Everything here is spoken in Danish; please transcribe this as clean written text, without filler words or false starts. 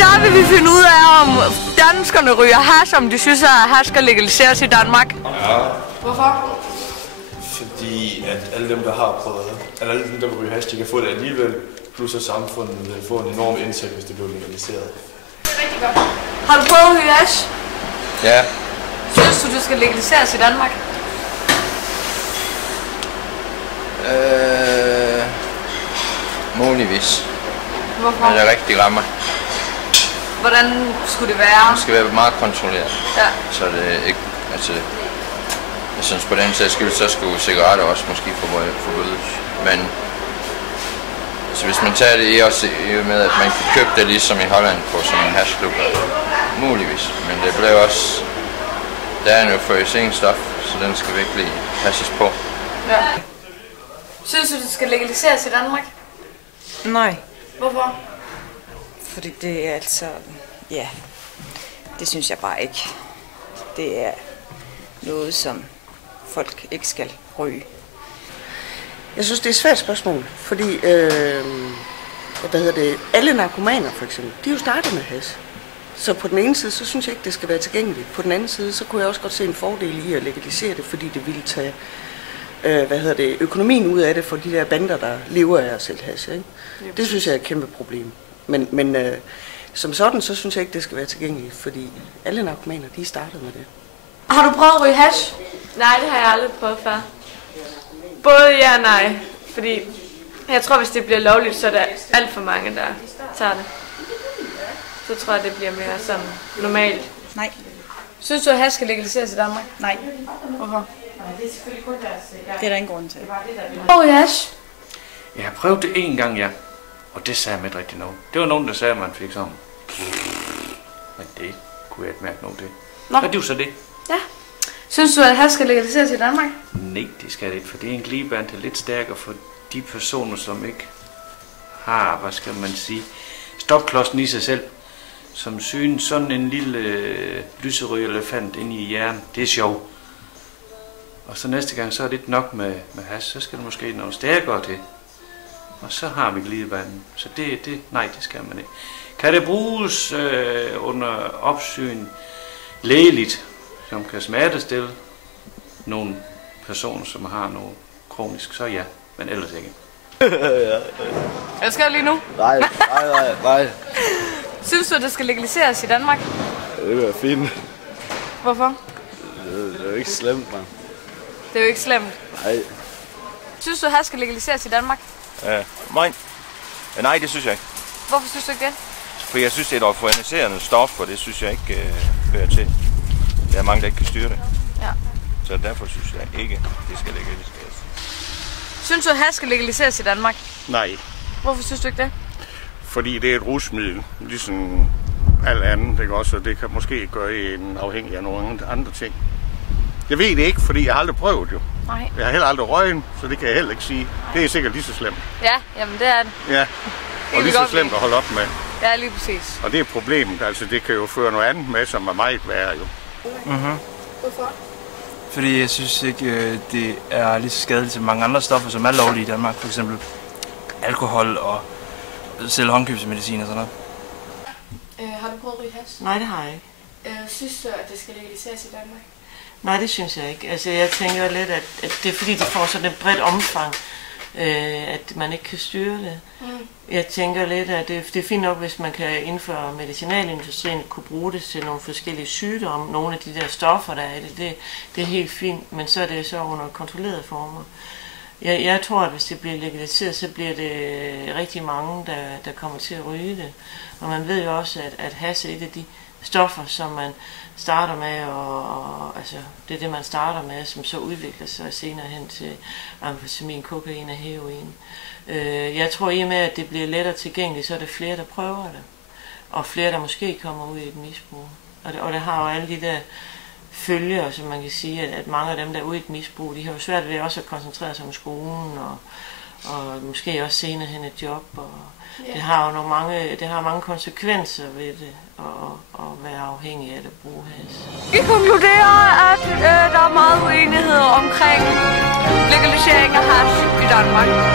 der vil vi finde ud af, om danskerne ryger hash, om de synes, at hash skal legaliseres i Danmark. Ja. Hvorfor? Fordi at alle dem, der har prøvet, eller alle dem, der ryger hash, de kan få det alligevel, plus at samfundet vil få en enorm indtægt, hvis det bliver legaliseret. Det er rigtig godt. Har du prøvet at ryge hash? Ja. Synes du, det skal legaliseres i Danmark? Muligvis. Hvorfor? Men det er rigtig rammer. Hvordan skulle det være? Det skal være meget kontrolleret. Ja. Så det ikke, altså, jeg synes på den sags skyld, så skulle cigaretter også måske forbydes. Men altså, hvis man tager det i også med, at man kan købe det ligesom i Holland på sådan en hashklub, muligvis. Men det blev også, der er en euforiserende så den skal virkelig passes på. Ja. Synes du, det skal legaliseres i Danmark? Nej. Hvorfor? Fordi det er altså, ja, det synes jeg bare ikke. Det er noget, som folk ikke skal ryge. Jeg synes, det er et svært spørgsmål, fordi alle narkomaner for eksempel, de er jo startet med hash. Så på den ene side, så synes jeg ikke, det skal være tilgængeligt. På den anden side, så kunne jeg også godt se en fordel i at legalisere det, fordi det ville tage økonomien ud af det for de der bander, der lever af at sælge hash. Ikke? Det synes jeg er et kæmpe problem. Men som sådan, så synes jeg ikke, det skal være tilgængeligt, fordi alle narkomaner, de er startet med det. Har du prøvet at ryge hash? Nej, det har jeg aldrig prøvet før. Både ja og nej, fordi jeg tror, hvis det bliver lovligt, så er der alt for mange, der tager det. Så tror jeg, det bliver mere sådan normalt. Nej. Synes du, at hash skal legaliseres i Danmark? Nej. Hvorfor? Det er der ingen grund til. Prøv i hash? Jeg har prøvet det en gang, ja. Og det sagde mig ikke rigtig noget. Det var nogen, der sagde, at man fik sådan. Men det kunne jeg ikke mærke noget til. Nå. Og det var så det. Ja. Synes du, at hash skal legaliseres i Danmark? Nej, det skal det ikke, for det er en glidebane, der er lidt stærkere for de personer, som ikke har, hvad skal man sige, stopklodsen i sig selv. Som synes sådan en lille lyserød elefant inde i hjernen. Det er sjovt. Og så næste gang, så er det ikke nok med hash, så skal det måske noget stærkere til. Og så har vi glidebanen. Så nej, det skal man ikke. Kan det bruges under opsyn lægeligt, som kan smertestille nogle personer, som har noget kronisk, så ja, men ellers ikke. Jeg skal lige nu. Nej. Synes du, at det skal legaliseres i Danmark? Det vil være fint. Hvorfor? Det er jo ikke slemt, mand. Det er jo ikke slemt. Nej. Synes du, at hash skal legaliseres i Danmark? Nej, det synes jeg ikke. Hvorfor synes du ikke det? For jeg synes, det er et euforiserende stof, og det synes jeg ikke hører til. Der er mange, der ikke kan styre det. Ja. Så derfor synes jeg ikke, det skal legaliseres. Synes du, at hash skal legaliseres i Danmark? Nej, Hvorfor synes du ikke det? fordi det er et rusmiddel, ligesom alt andet, ikke også? Og det kan måske gøre en afhængig af nogle andre ting. Jeg ved det ikke, fordi jeg har aldrig prøvet jo. Nej. Jeg har heller aldrig røget, så det kan jeg heller ikke sige. Det er sikkert lige så slemt. Ja, jamen det er det. Ja, og lige så slemt at holde op med. Ja, lige præcis. Og det er problemet, altså det kan jo føre noget andet med, som er meget værre jo. Hvorfor? Fordi jeg synes ikke, det er lige så skadeligt som mange andre stoffer, som er lovlige i Danmark. For eksempel alkohol og selv håndkøbsmedicin og sådan noget. Har du prøvet at ryge hash? Nej, det har jeg ikke. Synes du, at det skal legaliseres i Danmark? Nej, det synes jeg ikke. Altså, jeg tænker lidt, at det er fordi, det får sådan et bredt omfang, at man ikke kan styre det. Jeg tænker lidt, at det er fint nok, hvis man kan inden for medicinalindustrien kunne bruge det til nogle forskellige sygdomme. Nogle af de der stoffer, der er i det, det er helt fint, men så er det så under kontrollerede former. Jeg tror, at hvis det bliver legaliseret, så bliver det rigtig mange, der kommer til at ryge det. Og man ved jo også, at hash er et af de stoffer, som man starter med, og altså, det er det, man starter med, som så udvikler sig senere hen til amfetamin, kokain og heroin. Jeg tror, i og med, at det bliver lettere tilgængeligt, så er der flere, der prøver det. Og flere, der måske kommer ud i et misbrug. Og det har jo alle de der følger, som man kan sige, at mange af dem, der er ude i et misbrug, de har jo svært ved også at koncentrere sig om skolen, og måske også senere hen et job. Og det har jo mange konsekvenser ved det, at være afhængig af at bruge hash. Vi konkluderer, at der er meget uenighed omkring legalisering af hash i Danmark.